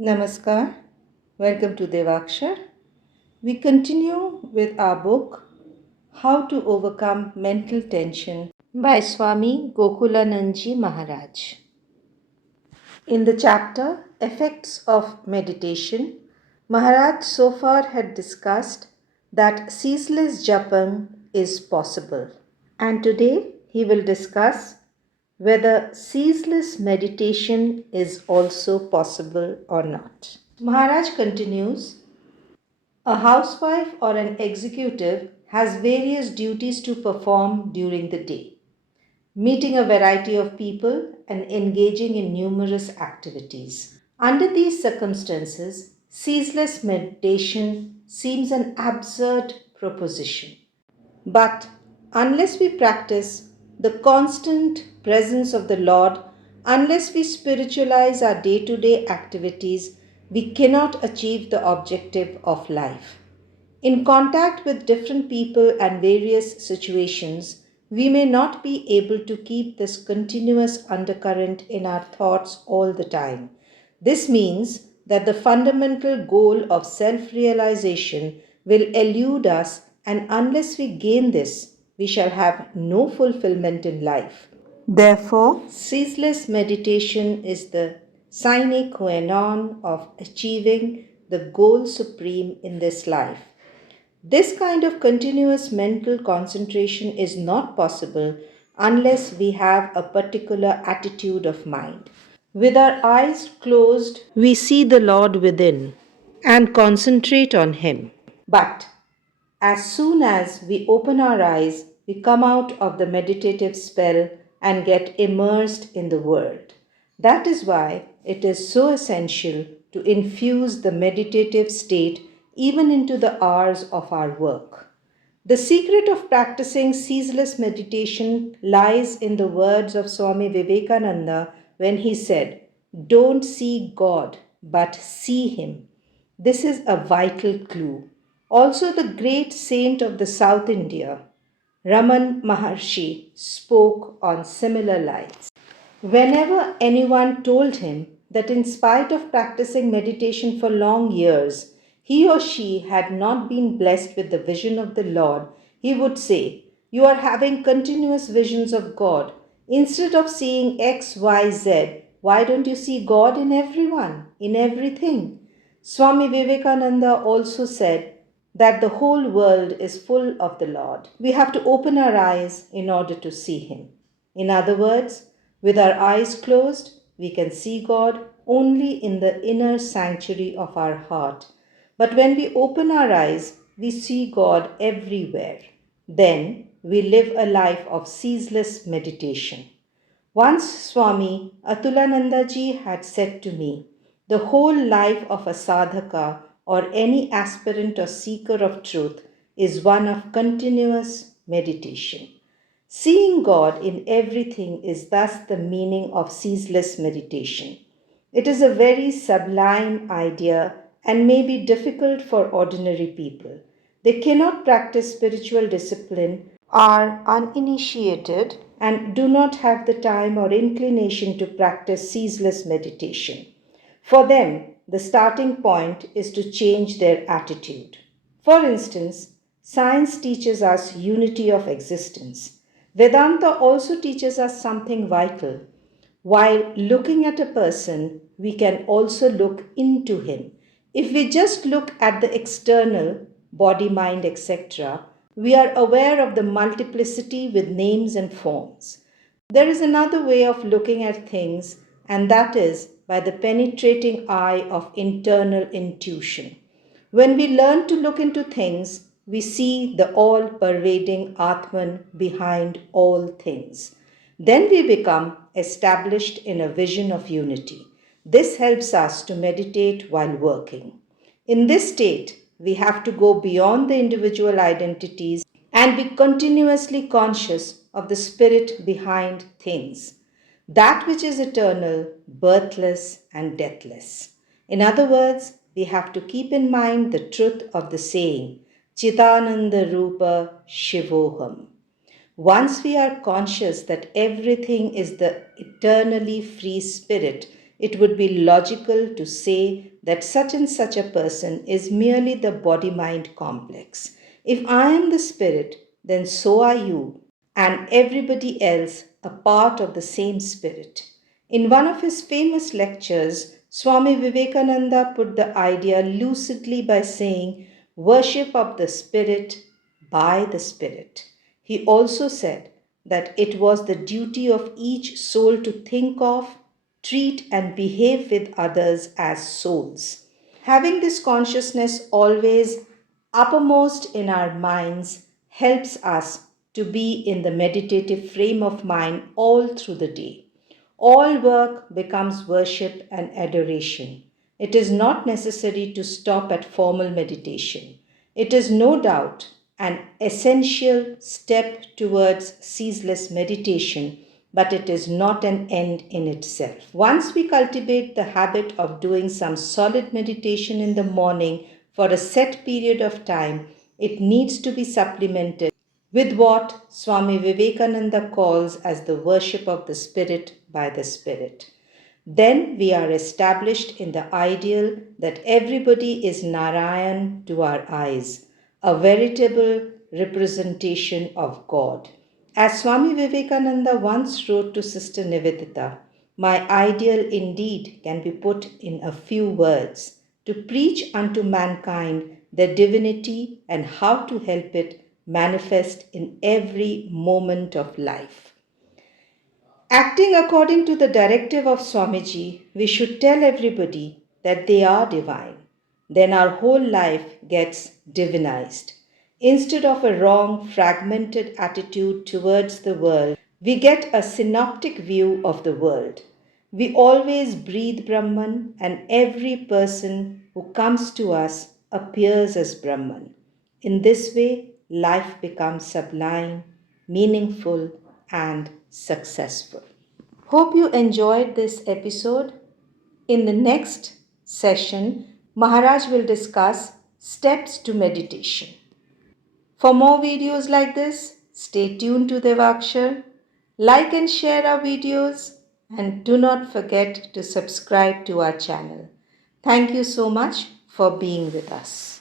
Namaskar. Welcome to Devakshar. We continue with our book How to Overcome Mental Tension by Swami Gokulanadaji Maharaj. In the chapter Effects of Meditation, Maharaj so far had discussed that ceaseless japam is possible. And today he will discuss whether ceaseless meditation is also possible or not. Maharaj continues, a housewife or an executive has various duties to perform during the day, meeting a variety of people and engaging in numerous activities. Under these circumstances, ceaseless meditation seems an absurd proposition. But unless we practice the constant presence of the Lord, unless we spiritualize our day to day activities, we cannot achieve the objective of life. In contact with different people and various situations, we may not be able to keep this continuous undercurrent in our thoughts all the time. This means that the fundamental goal of self realization will elude us, and unless we gain this, we shall have no fulfillment in life. Therefore, ceaseless meditation is the sine qua non of achieving the goal supreme in this life. This kind of continuous mental concentration is not possible unless we have a particular attitude of mind. With our eyes closed, we see the Lord within and concentrate on Him. But as soon as we open our eyes, we come out of the meditative spell and get immersed in the world. That is why it is so essential to infuse the meditative state even into the hours of our work. The secret of practicing ceaseless meditation lies in the words of Swami Vivekananda when he said, "Don't see God, but see Him." This is a vital clue. Also, the great saint of the South India, Raman Maharshi, spoke on similar lines. Whenever anyone told him that in spite of practicing meditation for long years, he or she had not been blessed with the vision of the Lord, he would say, "You are having continuous visions of God. Instead of seeing X, Y, Z, why don't you see God in everyone, in everything?" Swami Vivekananda also said that the whole world is full of the Lord. We have to open our eyes in order to see Him. In other words, with our eyes closed, we can see God only in the inner sanctuary of our heart. But when we open our eyes, we see God everywhere. Then we live a life of ceaseless meditation. Once Swami Atulanandaji had said to me, the whole life of a sadhaka or any aspirant or seeker of truth is one of continuous meditation. Seeing God in everything is thus the meaning of ceaseless meditation. It is a very sublime idea and may be difficult for ordinary people. They cannot practice spiritual discipline, are uninitiated, and do not have the time or inclination to practice ceaseless meditation. For them, the starting point is to change their attitude. For instance, science teaches us unity of existence. Vedanta also teaches us something vital. While looking at a person, we can also look into him. If we just look at the external, body, mind, etc., we are aware of the multiplicity with names and forms. There is another way of looking at things, and that is by the penetrating eye of internal intuition. When we learn to look into things, we see the all pervading Atman behind all things. Then we become established in a vision of unity. This helps us to meditate while working. In this state, we have to go beyond the individual identities and be continuously conscious of the spirit behind things, that which is eternal, birthless, and deathless. In other words, we have to keep in mind the truth of the saying, Chitananda Rupa Shivoham. Once we are conscious that everything is the eternally free spirit, it would be logical to say that such and such a person is merely the body mind complex. If I am the spirit, then so are you, and everybody else a part of the same spirit. In one of his famous lectures, Swami Vivekananda put the idea lucidly by saying, "Worship of the Spirit by the Spirit." He also said that it was the duty of each soul to think of, treat, and behave with others as souls. Having this consciousness always uppermost in our minds helps us to be in the meditative frame of mind all through the day. All work becomes worship and adoration. It is not necessary to stop at formal meditation. It is no doubt an essential step towards ceaseless meditation, but it is not an end in itself. Once we cultivate the habit of doing some solid meditation in the morning for a set period of time, it needs to be supplemented with what Swami Vivekananda calls as the worship of the Spirit by the Spirit. Then we are established in the ideal that everybody is Narayan to our eyes, a veritable representation of God. As Swami Vivekananda once wrote to Sister Nivedita, "My ideal indeed can be put in a few words, to preach unto mankind their divinity and how to help it manifest in every moment of life." Acting according to the directive of Swamiji, we should tell everybody that they are divine. Then our whole life gets divinized. Instead of a wrong, fragmented attitude towards the world, we get a synoptic view of the world. We always breathe Brahman, and every person who comes to us appears as Brahman. In this way, life becomes sublime, meaningful, and successful. Hope you enjoyed this episode. In the next session, Maharaj will discuss steps to meditation. For more videos like this, stay tuned to Devakshar. Like and share our videos, and do not forget to subscribe to our channel. Thank you so much for being with us.